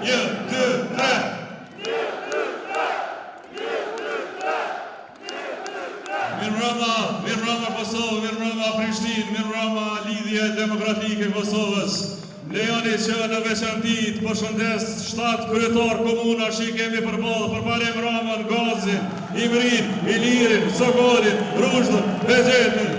1, 2, 3. Mirëmbrëma Kosovë, mirëmbrëma Prishtinë, mirëmbrëma Lidhja Demokratike e Kosovës. Lejoni që në veçanti të përshëndes 7 kryetar komuna që i kemi përballë, përpara Ramën, Gazin, Imrin, Ilirin, Sogolin, Rushdën, Bexhetin.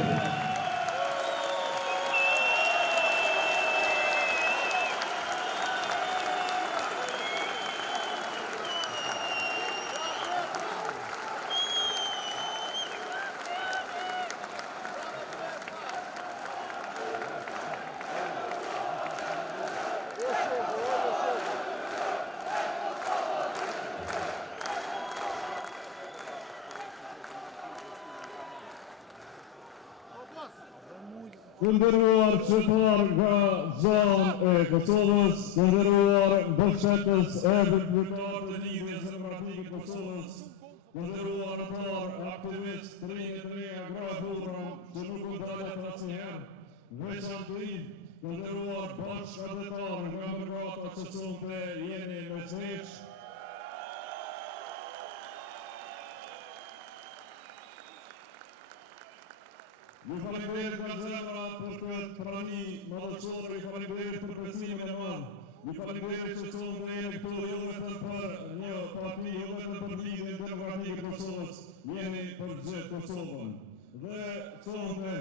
Të nderuar qytetar nga zonë e Kosovës, të nderuar mbështetës e kryetar të Lidhjes Demokratike të Kosovës, të nderuar anëtar aktivist të rinj të reja gra burra që nuk u dalet asnjëherë, veçanëri të nderuar bashkëdhetar nga mërgata që sonte jeni me sneq. Ju faleminderit nga zemra për këtë prani madhështore, ju faleminderit për besimin e madh. Ju faleminderit që sonte jeni këtu jo vetëm për një parti, jo vetëm për Lidhjen Demokratike të Kosovës, jeni për gjithë Kosovën. Dhe sonte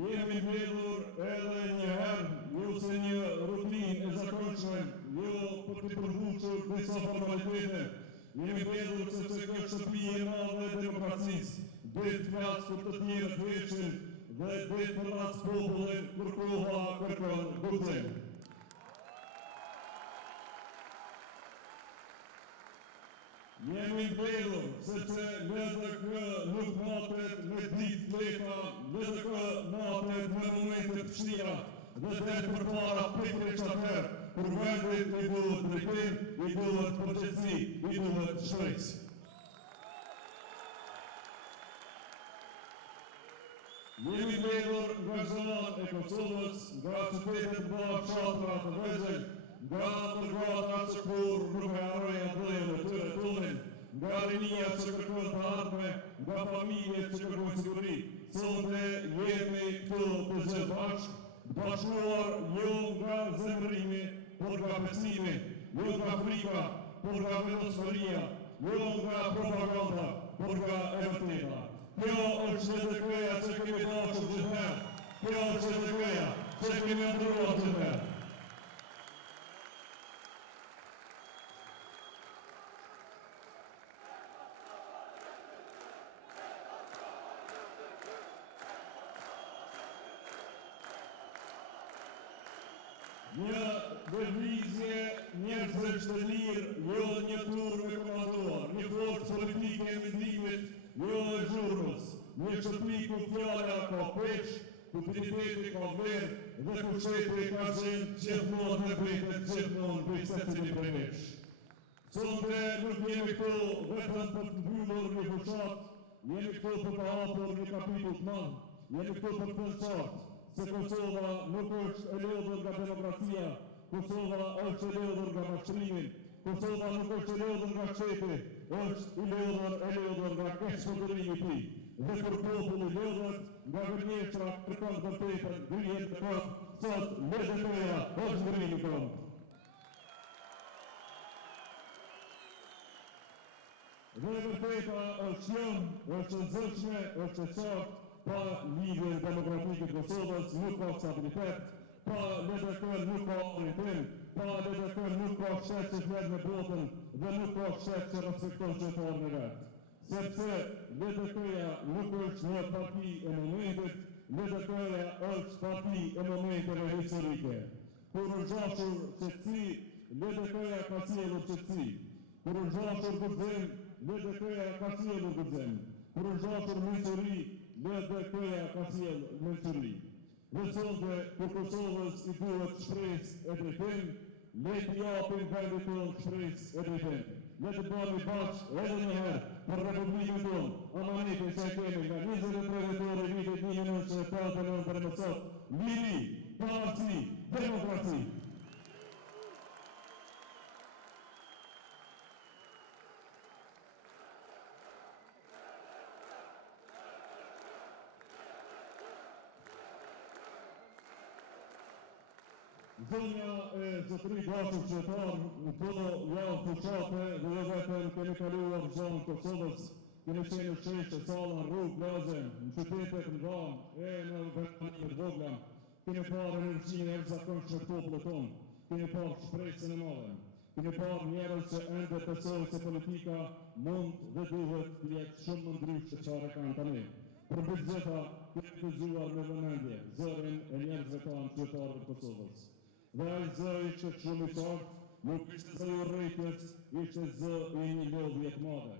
jemi mbledhur edhe një herë, jo se një rutinë e zakonshme, jo për të përvuajtur disa formalitete. Jemi mbledhur sepse kjo është shtëpi e madhe e demokracisë. Ditë flas për të tjerë të veçën dhe ditë për ras popullin kur koha kërkon guxim. Jemi mbledhur sepse LDK nuk matet me ditë lehta, LDK matet me momente të vështira dhe del përpara pikërisht atëherë kur vendit i duhet drejtim, i duhet përgjegjësi, i duhet shpresë. Jemi mbledhur nga zona e Kosovës, nga qytetet mëdha fshatra të vëzhgë, nga përgata që kur nuk e harrojnë dhënën e tyre tonin, nga rinia që kërkon të ardhme, nga familjet që kërkojnë siguri. Sonte jemi këtu të gjithë bashkuar jo nga zemërimi, por nga besimi, jo nga frika, por nga vetëdijshmëria, jo nga propaganda, por nga e vërteta. Kjo është LDK-ja që kemi dashur gjithmonë. Kjo është LDK-ja që kemi ndëruar gjithmonë. Një lëvizje njerëzish të lirë, jo një tur me komanduar, një forcë politike e mendimit, jo e zhurmës, një shtëpi ku fjala ka pesh, ku digniteti ka vlerë dhe ku shteti ka qenë gjithmonë dhe pritet gjithmonë për secili prej nesh. Sonte nuk jemi këtu vetëm për të mbyllur një fushat, jemi këtu për të hapur një kapitull të madh, jemi këtu për të qartë se Kosova nuk është e lodhur nga demokracia, Kosova është e lodhur nga bashkërimin, Kosova nuk është e lodhur nga shteti, është e lodhur nga keqëmëdërimi i tij. Dhe kur populli lodhet nga vërmjetra kërkon vërtetën, ngrihet në këmbë, sot LDK-ja është ngritur në këmbë. Dhe vërteta është është e zëshme, është e qartë, pa Lidhjen Demokratike të Kosovës nuk ka stabilitet, pa LDK nuk ka orientim, pa LDK nuk ka shtet që flet me botën dhe nuk ka shtet që respekton qytetarën e vet. Sepse LDK-ja nuk është një parti e momentit, LDK-ja është parti e momenteve historike. Kur u zgjashur qetësi, LDK-ja ka sjellur qetësi. Kur u zgjashur guxim, LDK-ja ka sjellur guxim. Kur u zgjashur mençuri, LDK-ja ka sjellur mençuri. Dhe sonte për Kosovës i duhet shpresë e drejtim, le t'i japim vendit tonë shpresë e drejtim. Le të bëhemi bashkë edhe një herë për Republikën tonë, amanitin që e kemi nga 23 dhjetor i vitit 1989 për më sot, liri, pavarësi, demokraci. Zonja e zotëri dashur qytetar, në këto javë fuqate dhe vetëm kemi kaluar zonën Kosovës, kemi qenë në sheshtë, salën, rrugë, plazhe, në qytetet mëdha e në vendime të vogla, kemi parë energjinë e jashtëzakonshme të popullit tonë, kemi parë shpresën e madhe, kemi parë njerëz që ende besojnë se politika mund dhe duhet të jetë shumë më ndryshe se çfarë kanë tani. Për mbi gjitha, kemi të dëgjuar me vëmendje zërin e njerëzve tanë qytetarëve të Kosovës. Dhe ai zë ishte shumë i saktë, nuk ishte zë i urrejtjes, ishte zë i një lodhje të madhe.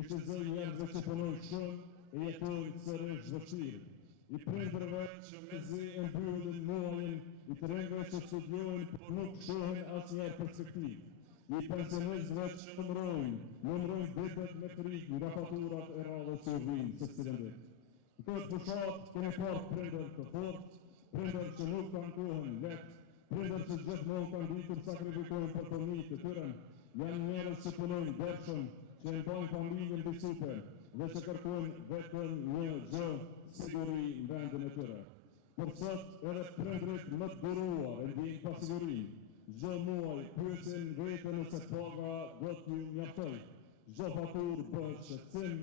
Ishte zë i njerëzve që punojnë shumë e jetojnë sërish vështirë. I prindërve që mezi e mbyllin muajin, i të rinjve që studiojnë por nuk shohin asnjëherë perspektivë. I pensionistëve që numërojnë vitet me frikë nga faturat e radhës që u vinë së cilën ditë. Në këtë fushat kemi parë prindër të fortë, prindër që nuk kanë kohën lehtë, prindër që gjithmonë kanë ditur sakrifikojnë për fëmijët e tyre, janë njerëz që punojnë dershëm, që e mbajnë familjen mbi supe dhe që kërkojnë vetëm një gjë, siguri në vendin e tyre. Por sot edhe prindrit më të duruar e ndjejnë pasiguri. Çdo muaj pyesin veten nëse paga do t'ju mjaftoj. Çdo faturë bëhet shqetësim,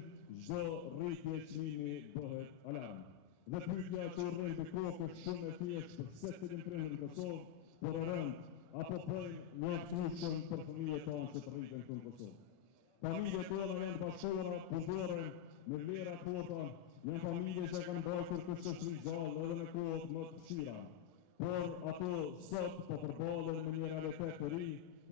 çdo rritje çmimi bëhet alarm. Dhe pyetja që urrejnë të kokë është shumë e thjeshtë për secilin prindër në Kosovë, por e rëndë, apo bëjnë mjaftueshëm për fëmijët tonë që të rriten këtu në Kosovë. Familjet tona janë bashkëora, punëtore, me vlera kota, janë familje që kanë mbajtur kushtështri gjallë edhe në kohët më të vështira. Por ato sot po përballen me një realitet të ri,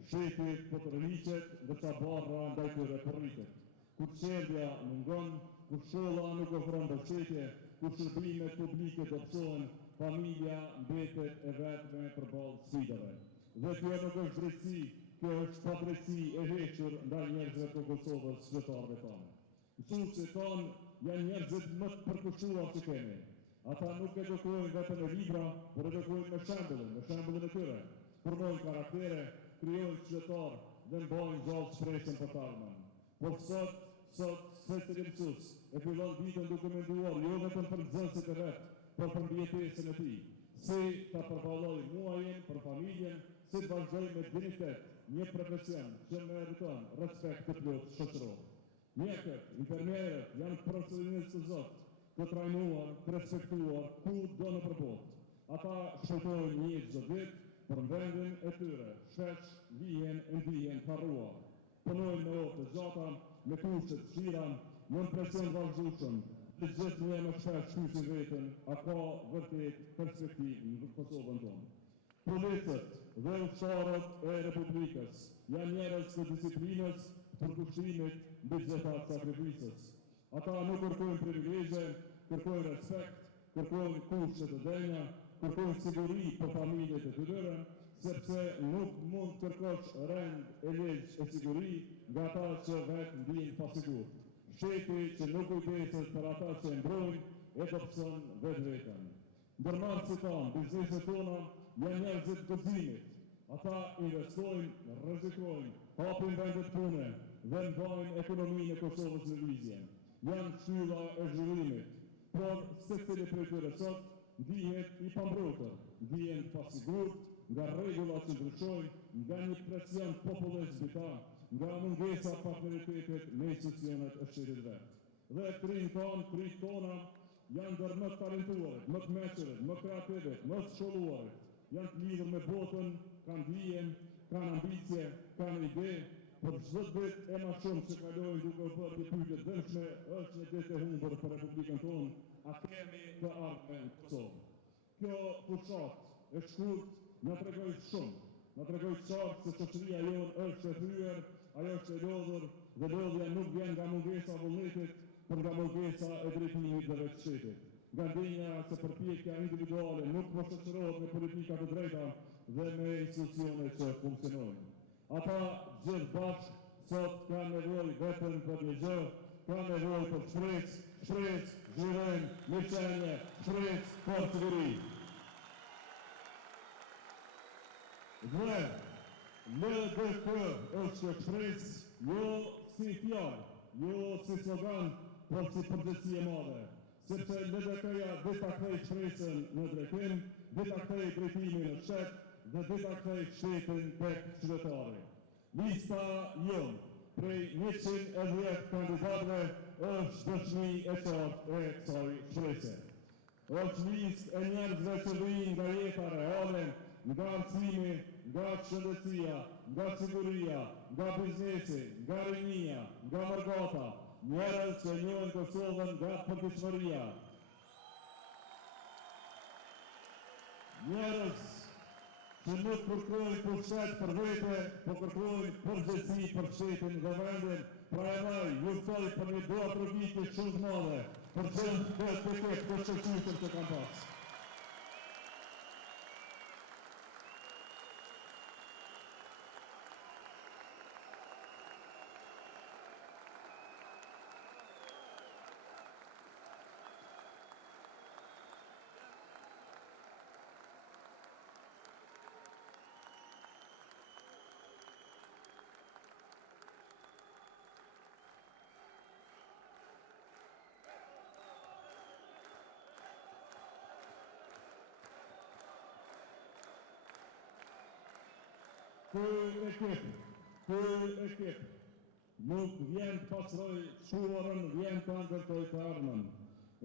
sheti po të rriqet dhe ca barra ndaj tyre po rritet. Kur qerdhja mungon, kur shkolla nuk ofron mbështetje, kur shërbimet publike dobësohen, familja mbetet e vetme përballë sfidave. Dhe kjo nuk është drejtësi, kjo është padrejtësi e hequr ndaj njerëzve të Kosovës, qytetarëve tonë. Mësuesit tonë janë njerëzit më të përkushtuar që kemi. Ata nuk edukojnë vetëm me libra, por edukojnë me shembullin e tyre. Formojnë karaktere, krijojnë qytetar dhe mbajnë gjallë shpresën për ardhmen. Por sot secili mësues e fillon vitën duke menduar jo vetëm për nxënësit e vet, por për mbijetesën e tij. Si ta përballojë muajin për familjen, si të vazhdojë me dignitet një profesion që meriton respekt të plotë shoqëror. Mjekët, infermierët janë profesionistë të Zotit, të trajnuar, të respektuar, ku do në përbotë. Ata shëtojnë një çdo ditë për vendin e tyre, shpesh ndihen të harruar. Punojnë me orë të gjata, me kushte të vështira, në presion vazhdueshëm, të gjithë më shpesh pyesin veten, a ka vërtet perspektivë në Kosovën tonë. Policët dhe ushtarët e Republikës janë njerëz të disiplinës, përkushtimit mbi gjitha sakrificës. Ata nuk kërkojnë privilegje, kërkojnë respekt, kërkojnë kushte të denja, kërkojnë siguri për familjet e tyre, sepse nuk mund kërkosh rend e ligj e siguri nga ata që vetë ndihen pasigurt. Sheti që nuk kujdeset për ata që e mbrojnë, e dobëson vetveten. Ndërmarrësit tanë, bizneset tona janë njerëzit të gëzimit. Ata investojnë, rrezikojnë, hapin vendet pune dhe mbajnë ekonominë e Kosovës në lëvizje. Janë shtylla e zhvillimit, por secili prej tyre sot ndihet i pambrojtur, ndihen pasigurt nga rregullat që ndryshojnë, nga një presion popullist mbi ta, nga mungesa partneritetit me institucionet e shtetit vet. Dhe krijtë tona janë ndër më të talentuarit, më të meçurit, më kreativit, më të shkolluarit, janë të lidhur me botën, kanë dijen, kanë ambicie, kanë ide. Për çdo ditë e më shumë që kalojnë duke bërë një pyetje të dëmshme, është një ditë e humbur për Republikën tonë, a kemi të ardhmen në Kosovë. Kjo fushat e shkurt na tregoi shumë, na tregoi qartë se shoqëria jonë është e thyer, ajo është e lodhur dhe lodhja nuk vjen nga mungesa e vullnetit, por nga mungesa e drejtimit dhe veçshetit. Nga ndjenja se përpjekja individuale nuk shoqërohet me politika të drejta dhe me institucione që funksionojnë. Ata gjithë bashkë sot kanë nevojë vetëm për një gjë, kanë nevojë për shpresë, zhvillim, mirëqenie, shpresë për siguri. Dhe LDK është shpresë jo si fjalë, jo si slogan, por si përgjegjësi e madhe. Sepse LDK-ja dhe ta kthejë shpresën në drejtim, dhe ta kthejë drejtimin në shet, dhe dita kthej shtetin tek qytetari. Lista jonë prej 110 kandidatëve është dëshmi e qartë e kësaj shprese. Është listë e njerëzve që vijnë nga jeta reale, nga arsimimi, nga shëndetësia, nga siguria, nga biznesi, nga rinia, nga mërgata, njerëz që njohin Kosovën nga përgjithshmëria. Njerëz që nuk kërkojnë pushtet për vete, po kërkojnë përgjegjësi për shtetin dhe vendin. Pra ju ftoj për një dua trëvitje shumë të madhe për gjithë këtë shoqërinë që kam pas. Ky ekip nuk vjen të pasroj shuarën, vjen të ndërtoj të armën.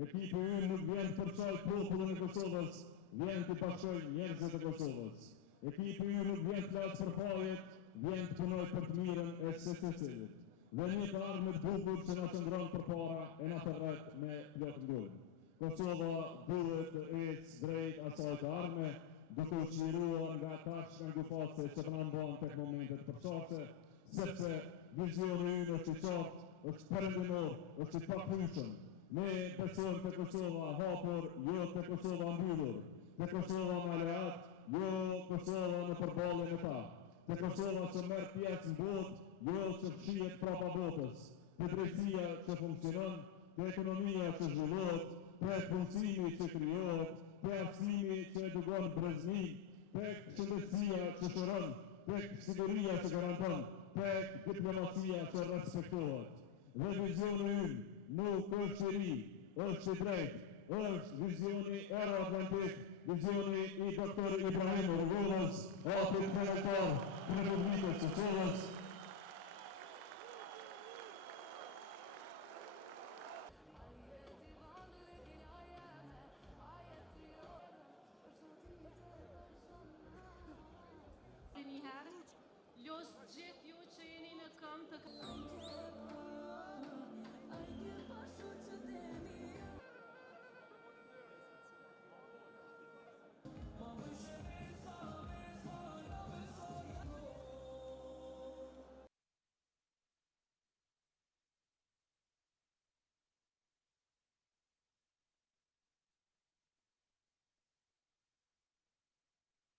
Ekipi ynë nuk vjen të përçaj popullin e Kosovës, vjen të bashkoj njerëzit e Kosovës. Ekipi ynë nuk vjen të lasë për fajet, vjen të punoj për të mirën e secilitit. Dhe një të armë të bukur që na qëndron përpara e na tërret me plot ngurë. Kosova duhet të ecë drejt asaj të arme, duke u çliruar nga ata shkëngufase që të na mbajnë tek momentet përçartëse, sepse vizioni ynë është i qartë, është perëndimor, është i papryeshëm. Ne besojmë te Kosova hapur, jo te Kosova mbyllur, te Kosova me aleat, jo Kosova në përballje me ta, te Kosova që merr pjesë në botë, jo që fshihet prapa botës, te drejtësia që funksionon, te ekonomia që zhvillohet, te punësimi që krijohet, te arsimi që edukon brezmin, te shëndetësia që shëron, te siguria që garanton, te diplomacia që respektohet. Dhe vizioni ynë nuk është i ri, është i drejtë, është vizioni euroatlantik, vizioni i doktor Ibrahim Rugurës, aty kryetar të Republikës së Kosovës. Një herë, los gjithë ju që jeni në këmbë të